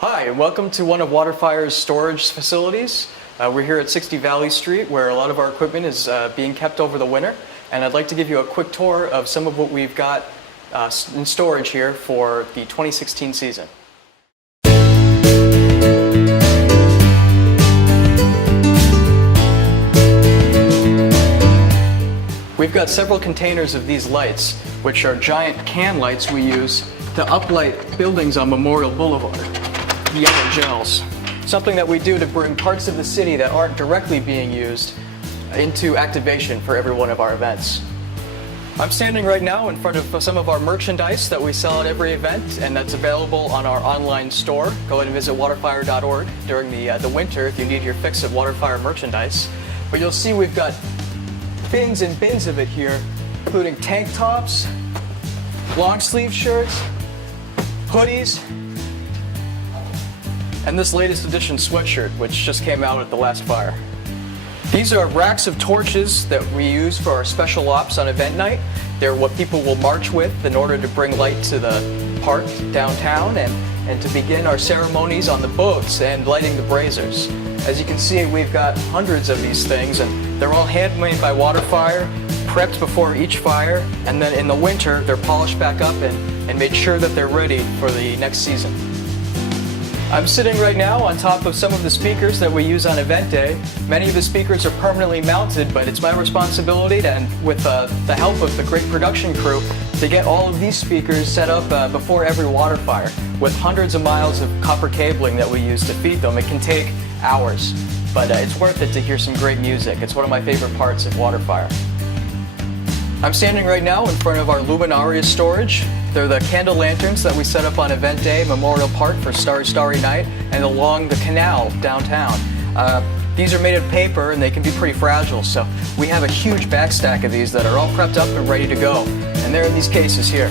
Hi, and welcome to one of WaterFire's storage facilities. We're here at 60 Valley Street, where a lot of our equipment is being kept over the winter. And I'd like to give you a quick tour of some of what we've got in storage here for the 2016 season. We've got several containers of these lights, which are giant can lights we use to uplight buildings on Memorial Boulevard. Yellow gels. Something that we do to bring parts of the city that aren't directly being used into activation for every one of our events. I'm standing right now in front of some of our merchandise that we sell at every event, and that's available on our online store. Go ahead and visit waterfire.org during the winter if you need your fix of WaterFire merchandise. But you'll see we've got bins and bins of it here, including tank tops, long sleeve shirts, hoodies, and this latest edition sweatshirt, which just came out at the last fire. These are racks of torches that we use for our special ops on event night. They're what people will march with in order to bring light to the park downtown and to begin our ceremonies on the boats and lighting the braziers. As you can see, we've got hundreds of these things, and they're all handmade by WaterFire, prepped before each fire, and then in the winter they're polished back up and made sure that they're ready for the next season. I'm sitting right now on top of some of the speakers that we use on event day. Many of the speakers are permanently mounted, but it's my responsibility to, and with the help of the great production crew, to get all of these speakers set up before every WaterFire. With hundreds of miles of copper cabling that we use to feed them, it can take hours, but it's worth it to hear some great music. It's one of my favorite parts of WaterFire. I'm standing right now in front of our Luminaria storage. They're the candle lanterns that we set up on event day, Memorial Park for Starry Starry Night, and along the canal downtown. These are made of paper and they can be pretty fragile, so we have a huge backstack of these that are all prepped up and ready to go. And they're in these cases here.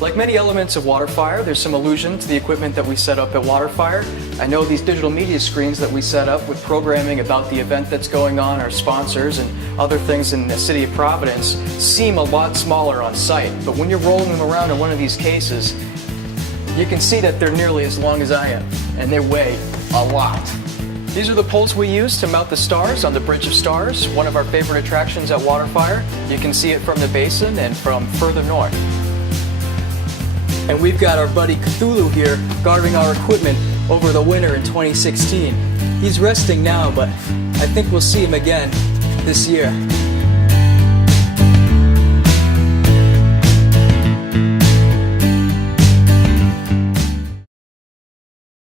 Like many elements of WaterFire, there's some allusion to the equipment that we set up at WaterFire. I know these digital media screens that we set up with programming about the event that's going on, our sponsors, and other things in the city of Providence seem a lot smaller on site. But when you're rolling them around in one of these cases, you can see that they're nearly as long as I am, and they weigh a lot. These are the poles we use to mount the stars on the Bridge of Stars, one of our favorite attractions at WaterFire. You can see it from the basin and from further north. And we've got our buddy Cthulhu here guarding our equipment over the winter in 2016. He's resting now, but I think we'll see him again this year.